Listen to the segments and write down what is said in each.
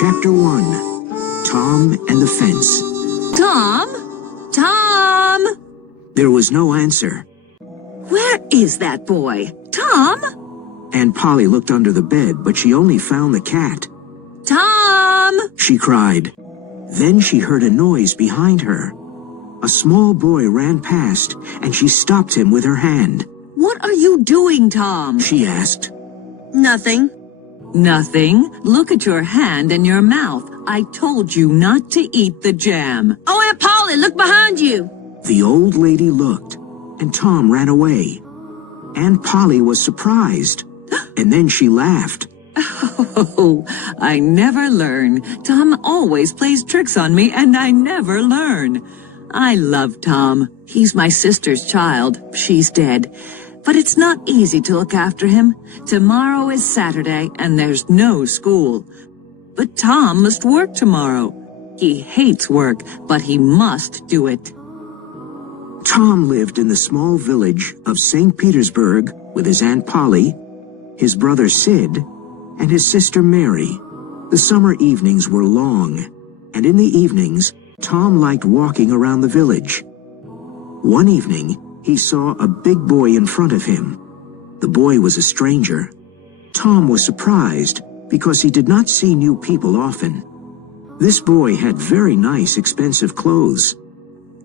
Chapter 1. Tom and the Fence. Tom? Tom? There was no answer. Where is that boy? Tom? Aunt Polly looked under the bed, but she only found the cat. Tom? She cried. Then she heard a noise behind her. A small boy ran past, and she stopped him with her hand. What are you doing, Tom? She asked. Nothing. Nothing? Look at your hand and your mouth. I told you not to eat the jam. Oh, Aunt Polly, look behind you. The old lady looked, and Tom ran away. Aunt Polly was surprised, and then she laughed. Oh, I never learn. Tom always plays tricks on me, and I never learn. I love Tom. He's my sister's child. She's dead. But it's not easy to look after him. Tomorrow is Saturday, and there's no school. But Tom must work tomorrow. He hates work, but he must do it. Tom lived in the small village of St. Petersburg with his Aunt Polly, his brother Sid, and his sister Mary. The summer evenings were long, and in the evenings, Tom liked walking around the village. One evening, he saw a big boy in front of him. The boy was a stranger. Tom was surprised because he did not see new people often. This boy had very nice, expensive clothes.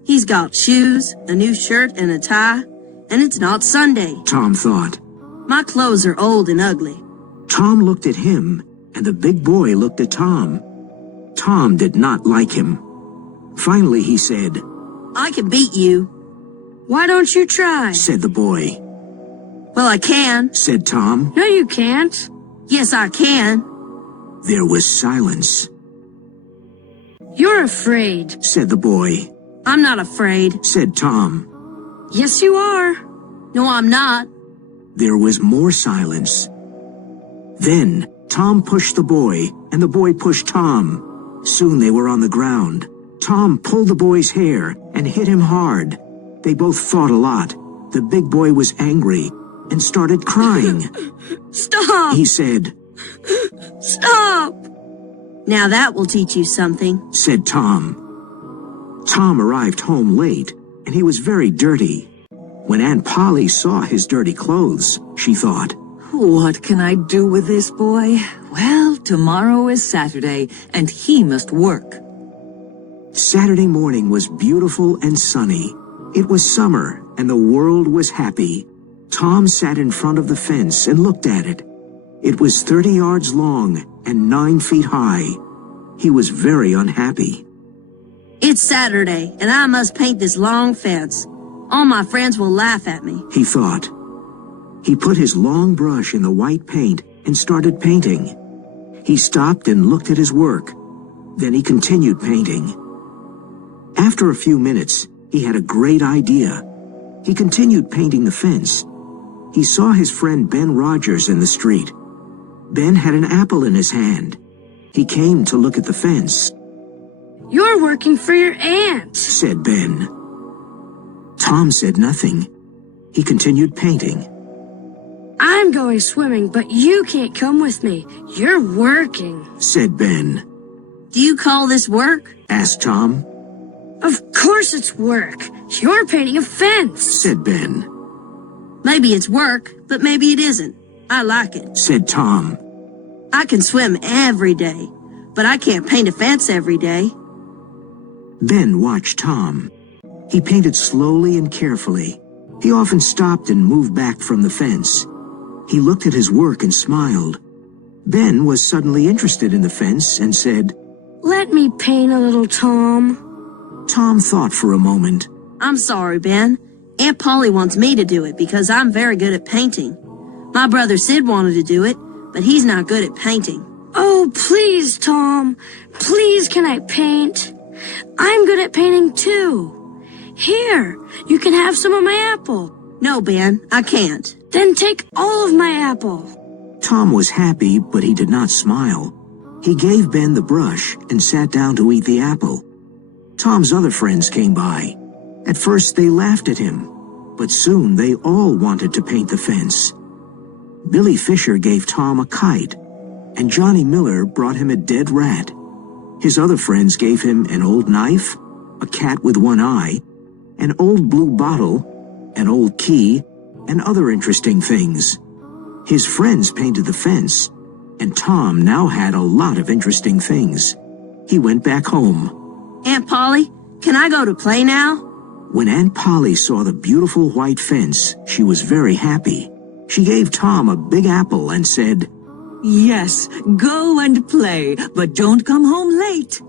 He's got shoes, a new shirt, and a tie, and it's not Sunday. Tom thought. My clothes are old and ugly. Tom looked at him, and the big boy looked at Tom. Tom did not like him. Finally, he said, I can beat you. Why don't you try? Said the boy. Well, I can. Said Tom. No, you can't. Yes, I can. There was silence. You're afraid. Said the boy. I'm not afraid. Said Tom. Yes, you are. No, I'm not. There was more silence. Then Tom pushed the boy, and the boy pushed Tom. Soon they were on the ground. Tom pulled the boy's hair and hit him hard. They both fought a lot. The big boy was angry and started crying. Stop! He said. Stop! Now that will teach you something, said Tom. Tom arrived home late, and he was very dirty. When Aunt Polly saw his dirty clothes, she thought, what can I do with this boy? Well, tomorrow is Saturday, and he must work. Saturday morning was beautiful and sunny. It was summer, and the world was happy. Tom sat in front of the fence and looked at it. It was 30 yards long and 9 feet high. He was very unhappy. It's Saturday, and I must paint this long fence. All my friends will laugh at me, he thought. He put his long brush in the white paint and started painting. He stopped and looked at his work. Then he continued painting. After a few minutes, he had a great idea. He continued painting the fence. He saw his friend Ben Rogers in the street. Ben had an apple in his hand. He came to look at the fence. You're working for your aunt, said Ben. Tom said nothing. He continued painting. I'm going swimming, but you can't come with me. You're working, said Ben. Do you call this work? Asked Tom. Of course it's work. You're painting a fence, said Ben. Maybe it's work, but maybe it isn't. I like it, said Tom. I can swim every day, but I can't paint a fence every day. Ben watched Tom. He painted slowly and carefully. He often stopped and moved back from the fence. He looked at his work and smiled. Ben was suddenly interested in the fence and said, Let me paint a little, Tom. Tom thought for a moment. I'm sorry, Ben. Aunt Polly wants me to do it because I'm very good at painting. My brother Sid wanted to do it, but he's not good at painting. Oh, please, Tom. Please, can I paint? I'm good at painting, too. Here, you can have some of my apple. No, Ben, I can't. Then take all of my apple. Tom was happy, but he did not smile. He gave Ben the brush and sat down to eat the apple. Tom's other friends came by. At first they laughed at him, but soon they all wanted to paint the fence. Billy Fisher gave Tom a kite. and Johnny Miller brought him a dead rat. His other friends gave him an old knife, a cat with one eye, an old blue bottle, an old key, and other interesting things. His friends painted the fence, and Tom now had a lot of interesting things. He went back home. Aunt Polly, can I go to play now? When Aunt Polly saw the beautiful white fence, she was very happy. She gave Tom a big apple and said, Yes, go and play, but don't come home late.